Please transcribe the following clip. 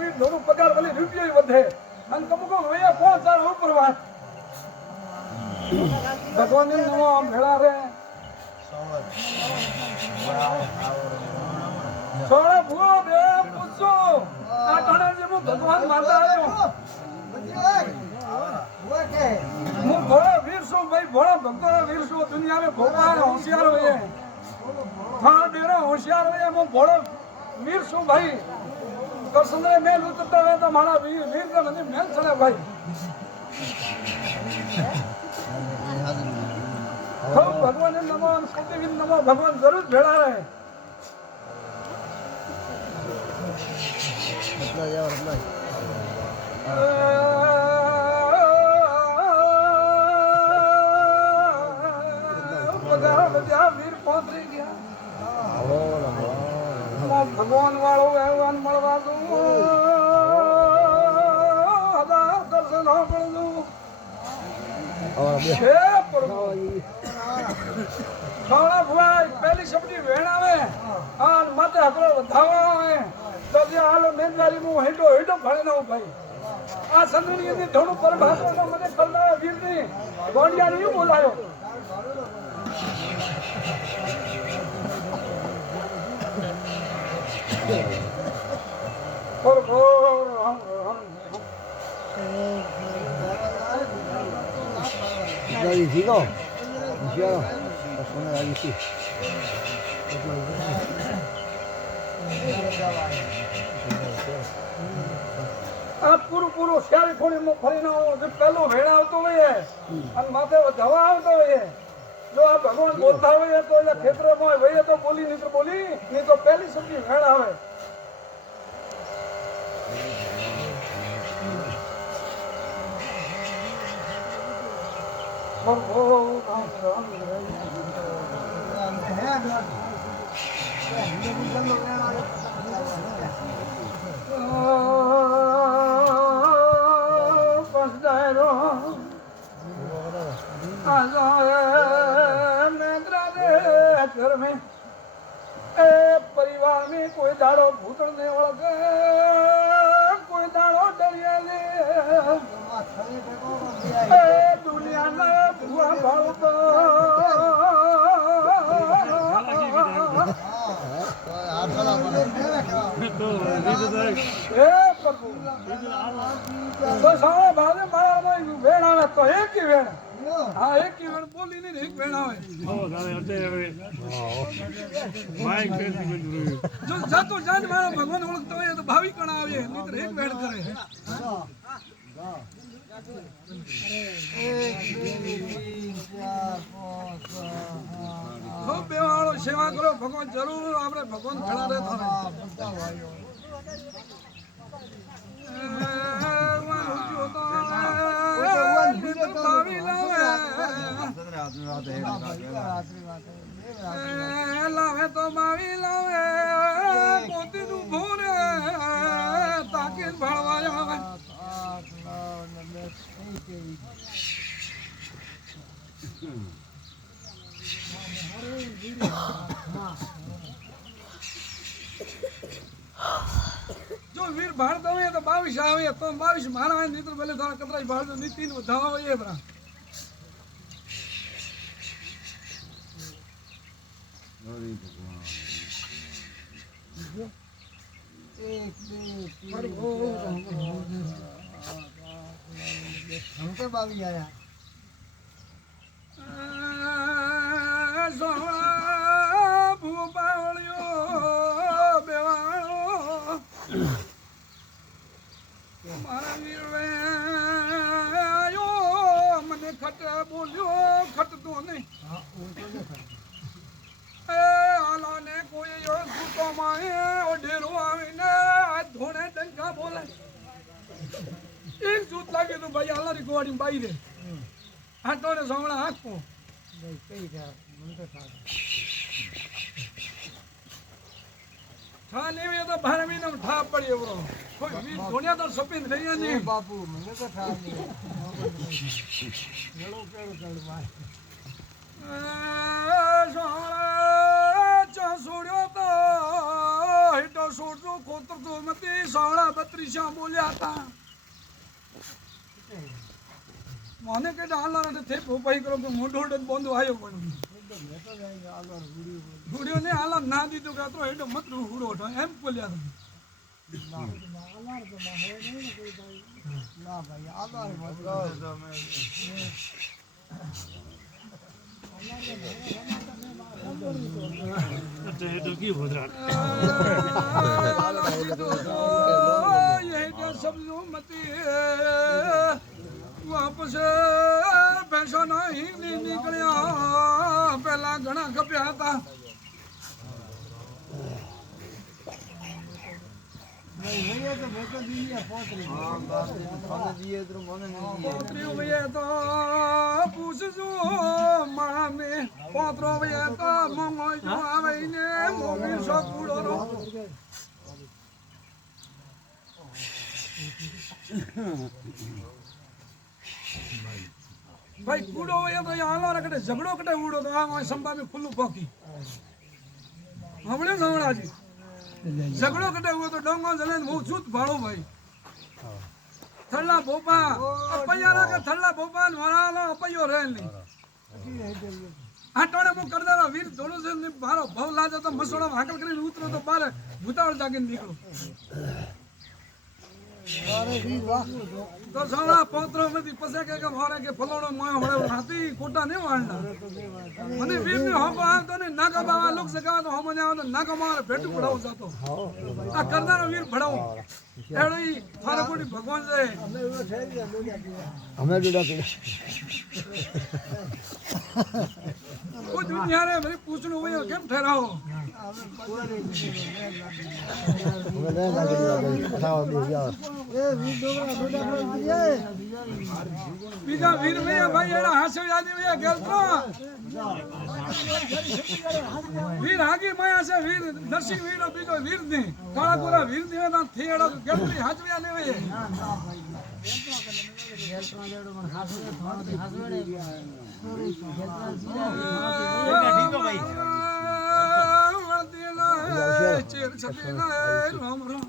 વીર થોડું પગાર ભલે રૂપિયો વધે અને કમુકો વયા 5,000 ઉપર વાત ભગવાન નવો આમ ભેળા રે સોળા ભૂ બે પૂછો આ ટાણે જે ભગવાન માતા આવ્યો હું ભોળા વીર છું ભાઈ ભોળા ભક્તોના વીર છું દુનિયામાં ભગવાન હોશિયાર હોય હા ડેરો હોશિયાર હોય હું ભોળો વીર છું ભાઈ તો સંદરે મેલ ઉતરતા હોય તો મારા વીર તો મને મેલ ચડે ભાઈ ભગવાન નમો સતીવીર નમો ભગવાન જરૂર ભેળા રહે વીર પહોંચી ગયા ભગવાન વાળો ભગવાન મળવા દઉં દર્શન પેલી સબ્જી વેણાવે અને માથે હકડો વધાવા આવે તો જે હાલો મેંદારી હું હેડો ફળી લઉં ભાઈ આ સંદની અંદર થોડું પર ભાષા મને ખલનારા વીરની ગોંડિયા નહીં બોલાયો પૂરું શિયાળી થોડી ફરીને પેલો ભેળ આવતો હોય અને માથે ધવા આવતો હોય જો આ ભગવાન બોલતા હોય તો એટલે ખેતરમાં હોય તો બોલી નહીં તો પહેલી સબ્જી ભેળ આવે परिवार में कोई दाड़ो भूतने ओळखे कोई दाड़ो डरिया दुनिया ने भुआ भावतो तो सारा भावे मारा में वेण आवे तो एक ही वेण हाँ एक ही वेण बोली नहीं एक वेण आवे जो जातो जान मारा भगवान ओळखतो હોય તો ભાવી કણ આવે નહીતર એક વેણ કરે ખૂબ બેવાળો સેવા કરો ભગવાન જરૂર આપણે ભગવાન ભેળા રહે થારે લાવે તો માવી લાવે મોતી નું ભોરે તાકે ભાળવા આવે જો વીર ભારત હોય તો 22 આવે તો 22 મારા નહીં તો ભલે થોડા કતરાઈ ભારત ની 3 વધાવા હોય બરા हम तो बावी आया મારા વીર આયો મને ખટ બોલ્યો ખટતો નહીં આલો ને કોઈ સૂતો માએ ઓઢેરો આવીને ધોણે ડંકા બોલે એક જૂત લાગે તો ભાઈ આલારી ગોવાડી બાઈ રે આટોને સોમણા હાકો કઈ જા મને તો થાય છા લેવે તો 12 મહિના ઠા પડી એવરો કોઈ વીર ધોણ્યા તો સપીન રહ્યા નહીં બાપુ મને તો થાય નહીં હેલો કેળો ચાલ ભાઈ સોમણા ચા છોડ્યો તો હિટો સોટો ખોતર તો મતી સાવડા 32 બોલ્યા હતા મને કે હાલા ને તે ભોપાઈ કરો કે મોઢો બંધો આવ્યો પણ ગુડિયો ને હાલા ના દીધું કે તો એડો મત હુડો એમ બોલ્યા હતા ના ભાઈ આધાર વાપસ પૈસા નહીં નીકળ્યા પેલા ઘણા ખપ્યા હતા પૂછજો મામે પોતરો તો મંગો જો આવે ને મોમી સકુડો ભાઈ કુડો હોય તો હાલો રકડે ઝઘડો કટે ઉડો તો આ સંભાવે ખુલ્લું પોકી હમણે સંભળાજી ઝઘડો કટે હોય તો ડોંગો જલે હું જૂત ભાડો ભાઈ થલ્લા ભોપા અપૈયા કે થલ્લા ભોપા મારા અપૈયો રહે નહીં આટોડે હું કરદારો વીર ધોળો છે ને મારો ભાવ લાજો તો મસોડો હાકલ કરીને ઉતરો તો બાર ભૂતાવળ જાગીને નીકળો તો સાવડા પોતરો માંથી પસે કે મારે કે ફલોડો મોય હળે હાથી કોટા ને વાળના મને વીર ને હોકો આવતો ને નાકા બાવા લોક સગાવા તો હોમો જાવ તો નાકા મારે ભેટું પડાવ જાતો આ કરનારો વીર ભડાવ એડોઈ થારે કોડી ભગવાન છે અમે બીડા કે ઓ દુનિયા રે મને પૂછણું હોય કેમ ઠરાવો બીજા વીર ભૈયા ભાઈ એડા હાસ્ય યાદી ભૈયા ગેલત્રો વીર હાગી માયા છે વીર નરસિંહ વીર બીજો વીર ને કાળાપુરા વીર દેવાના થેડા ગેલત્રી હાજવ્યા ને હોય ચેર છપી રામ રામ